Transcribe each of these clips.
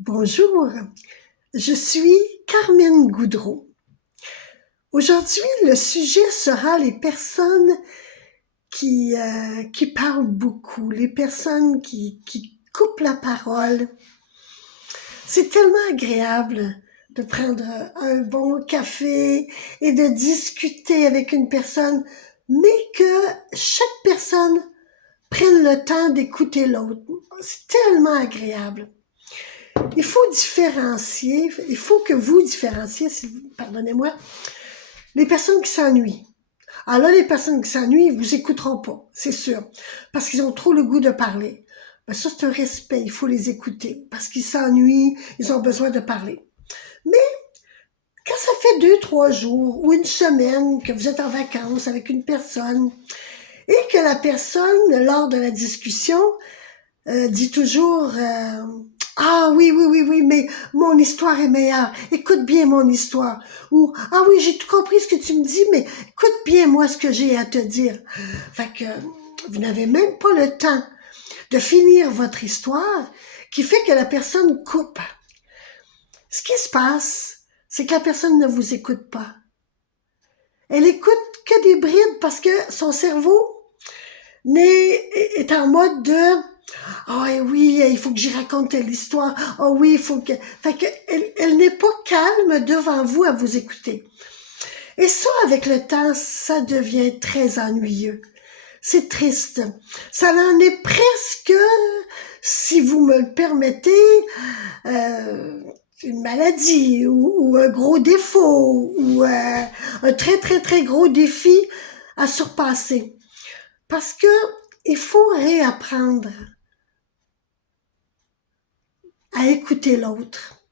Bonjour, je suis Carmen Goudreau. Aujourd'hui, le sujet sera les personnes qui parlent beaucoup, les personnes qui coupent la parole. C'est tellement agréable de prendre un bon café et de discuter avec une personne, mais que chaque personne prenne le temps d'écouter l'autre. C'est tellement agréable. Il faut que vous différenciez, pardonnez-moi, les personnes qui s'ennuient. Alors là, les personnes qui s'ennuient, ils vous écouteront pas, c'est sûr, parce qu'ils ont trop le goût de parler. Ben ça, c'est un respect, il faut les écouter, parce qu'ils s'ennuient, ils ont besoin de parler. Mais quand ça fait 2, 3 jours ou une semaine que vous êtes en vacances avec une personne et que la personne, lors de la discussion, dit toujours ah oui, oui, oui, oui, mais mon histoire est meilleure. Écoute bien mon histoire. Ou ah oui, j'ai tout compris ce que tu me dis, mais écoute bien moi ce que j'ai à te dire. Fait que vous n'avez même pas le temps de finir votre histoire qui fait que la personne coupe. Ce qui se passe, c'est que la personne ne vous écoute pas. Elle écoute que des brides parce que son cerveau est en mode de ah oui, il faut que j'y raconte telle histoire. Ah oui, il faut que... Fait que elle n'est pas calme devant vous à vous écouter. Et ça, avec le temps, ça devient très ennuyeux. C'est triste. Ça en est presque, si vous me le permettez, une maladie ou un gros défaut ou un très, très, très gros défi à surpasser. Parce que il faut réapprendre à écouter l'autre,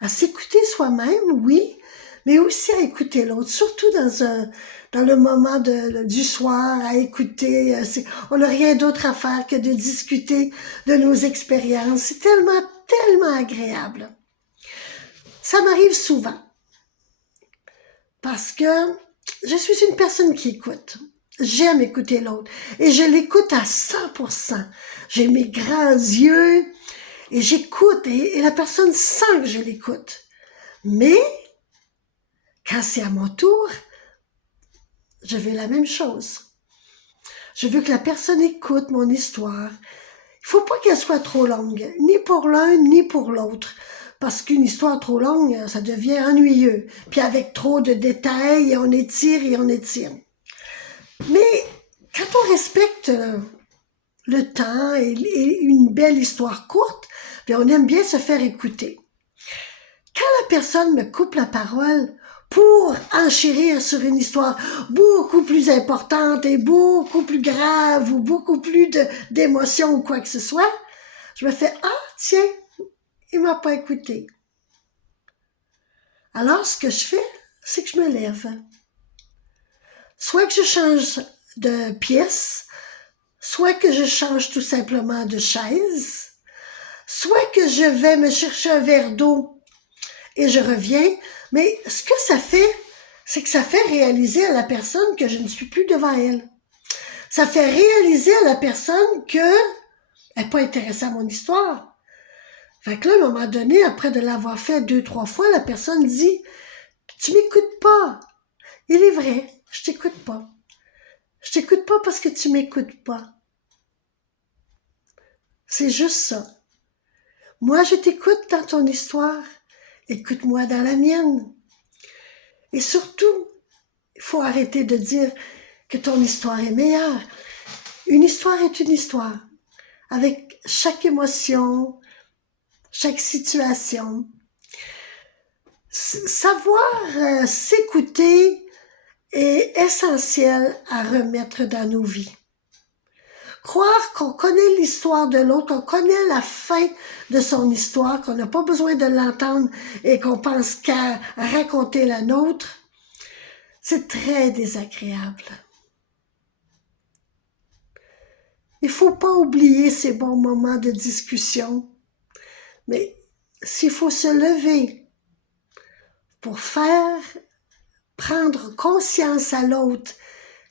à s'écouter soi-même, oui, mais aussi à écouter l'autre, surtout dans le moment du soir, à écouter. On n'a rien d'autre à faire que de discuter de nos expériences. C'est tellement, tellement agréable. Ça m'arrive souvent parce que je suis une personne qui écoute. J'aime écouter l'autre et je l'écoute à 100%. J'ai mes grands yeux et j'écoute et la personne sent que je l'écoute. Mais quand c'est à mon tour, je veux la même chose. Je veux que la personne écoute mon histoire. Il faut pas qu'elle soit trop longue, ni pour l'un, ni pour l'autre. Parce qu'une histoire trop longue, ça devient ennuyeux. Puis avec trop de détails, on étire et on étire. Mais quand on respecte le temps et une belle histoire courte, bien on aime bien se faire écouter. Quand la personne me coupe la parole pour enchérir sur une histoire beaucoup plus importante et beaucoup plus grave ou beaucoup plus d'émotions ou quoi que ce soit, je me fais « Ah, tiens, il m'a pas écouté. » Alors, ce que je fais, c'est que je me lève. Soit que je change de pièce, soit que je change tout simplement de chaise, soit que je vais me chercher un verre d'eau et je reviens. Mais ce que ça fait, c'est que ça fait réaliser à la personne que je ne suis plus devant elle. Ça fait réaliser à la personne qu'elle n'est pas intéressée à mon histoire. Fait que là, à un moment donné, après de l'avoir fait 2, 3 fois, la personne dit « Tu m'écoutes pas. » Il est vrai, je t'écoute pas. Je t'écoute pas parce que tu m'écoutes pas. C'est juste ça. Moi, je t'écoute dans ton histoire. Écoute-moi dans la mienne. Et surtout, il faut arrêter de dire que ton histoire est meilleure. Une histoire est une histoire, avec chaque émotion, chaque situation. Savoir s'écouter est essentiel à remettre dans nos vies. Croire qu'on connaît l'histoire de l'autre, qu'on connaît la fin de son histoire, qu'on n'a pas besoin de l'entendre et qu'on pense qu'à raconter la nôtre, c'est très désagréable. Il faut pas oublier ces bons moments de discussion, mais s'il faut se lever pour faire prendre conscience à l'autre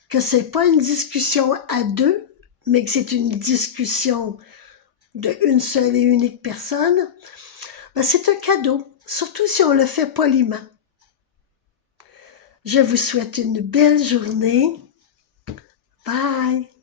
que c'est pas une discussion à deux, mais que c'est une discussion de une seule et unique personne, ben, c'est un cadeau, surtout si on le fait poliment. Je vous souhaite une belle journée. Bye!